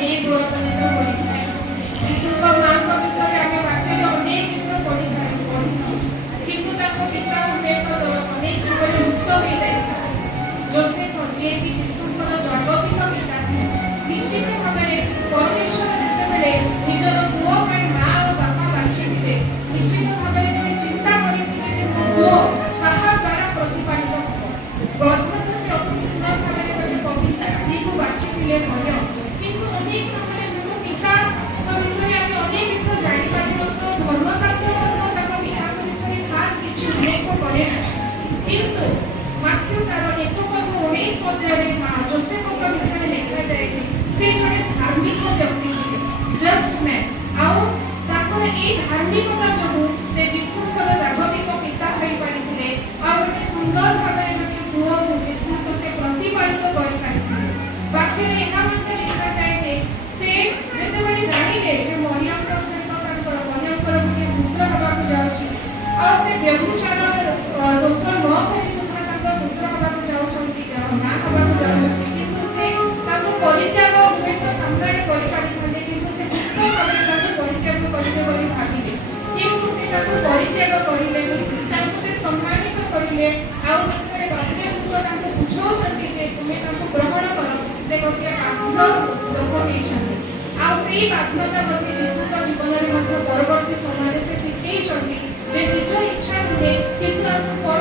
अनेक गौरवान्वित होइଥାଏ। यीशुଙ୍କ ମାଙ୍କ ବିଷୟରେ ଆମେ ବାକ୍ୟରେ ଅନେକ ବିଷୟ ପଢ଼ିଥାଉ କିନ୍ତୁ ତାଙ୍କ ପିତା ହୁଏତ ଅନେକ ସମୟରେ ଲୁପ୍ତ ହୋଇଯାଇଥାଏ। ଯୋସେଫ ଯିଏକି ଯୀଶୁଙ୍କର ଜୈବିକ ପିତା ନିଶ୍ଚିତ ଭାବରେ ପରମେଶ୍ୱର ଯେତେବେଳେ ନିଜର ପୁଅ ପାଇଁ ମା ଓ ବାପା ବାଛିଥିବେ ନିଶ୍ଚିତ ଭାବରେ ସେ ଚିନ୍ତା କରିଥିବେ ଯେ ମୋ ପୁଅ କାହା ଦ୍ୱାରା ପ୍ରତିପାଳିତ ହେବ। ଗର୍ଭରେ ସେ ଅତି ସୁନ୍ଦର ଭାବରେ ଗୋଟେ କବିତା ସ୍ତ୍ରୀକୁ ବାଛିଥିଲେ ଭଲ କିନ୍ତୁ ଅନେକ ସମୟରେ ମୋ ପିତାଙ୍କ ବିଷୟରେ ଆମେ ଅନେକ ବିଷୟ ଜାଣିପାରିନଥାଉ। ଧର୍ମଶାସ୍ତ୍ର ମଧ୍ୟ ତାଙ୍କ ପିତାଙ୍କ ବିଷୟରେ ଖାସ୍ କିଛି ଉଲ୍ଲେଖ କରେ ନାହିଁ କିନ୍ତୁ ମାଥ୍ୟୁ ତାର 1:19 ଅଧ୍ୟାୟରେ ଯୋସେଫଙ୍କ ବିଷୟରେ ଲେଖାଯାଏ ଯେ ସେ ଜଣେ ଧାର୍ମିକ ବ୍ୟକ୍ତି ଥିଲେ, ଜଷ୍ଟ ମ୍ୟାନ୍। ଆଉ ତାଙ୍କର ଏଇ ଧାର୍ମିକତା ଯୋଗୁଁ ସେ ଯୀଶୁଙ୍କର ଜାଗତିକ ପିତା ହୋଇପାରିଥିଲେ ଆଉ ଗୋଟେ ସୁନ୍ଦର ଭାବରେ ଗୋଟେ ପୁଅକୁ ଯୀଶୁଙ୍କୁ ସେ ପ୍ରତିପାଳିତ କରିପାରିଥିଲେ। ବାକ୍ୟରେ ଏହା ମଧ୍ୟ ଲେଖାଯାଏ ଯେ ସେ ଯେତେବେଳେ ଜାଣିଲେ ଯେ ମରିୟମଙ୍କ ସହିତ ତାଙ୍କର ମରିୟମଙ୍କର ଗୋଟିଏ ପୁତ୍ର ହେବାକୁ ଯାଉଛି ଆଉ ସେ ବ୍ୟଭିଚାରର ଦୋଷ ନ କରି ସୁଦ୍ଧା ତାଙ୍କ ପୁତ୍ର ହେବାକୁ ଯାଉଛନ୍ତି ମା ହେବାକୁ ଯାଉଛନ୍ତି କିନ୍ତୁ ସେ ତାଙ୍କୁ ପରିତ୍ୟାଗ ହୁଏତ ସାମ୍ନାରେ କରିପାରିଥାନ୍ତେ କିନ୍ତୁ ସେ ଗୁପ୍ତ ଭାବରେ ତାଙ୍କୁ ପରିତ୍ୟାଗ କରିବେ ବୋଲି ଭାବିଲେ କିନ୍ତୁ ସେ ତାଙ୍କୁ ପରିତ୍ୟାଗ କରିଲେନି। ତାଙ୍କୁ ସେ ସମ୍ମାନିତ କରିଲେ ଆଉ ଯେତେବେଳେ ବାଧ୍ୟ ଦୂତ ତାଙ୍କୁ ବୁଝାଉଛନ୍ତି ଯେ ତୁମେ ତାଙ୍କୁ ଗ୍ରହଣ କର ସେ ଗୋଟିଏ ବାଧ୍ୟ ଲୋକ ହେଇଛନ୍ତି। ଆଉ ସେଇ ବାଧ୍ୟତା ମଧ୍ୟ ଯୀଶୁଙ୍କ ଜୀବନରେ ମଧ୍ୟ ପରବର୍ତ୍ତୀ ସମୟରେ ସେ ଶିଖେଇଛନ୍ତି ଯେ ନିଜ ଇଚ୍ଛା ନୁହେଁ କିନ୍ତୁ ଆମକୁ କଣ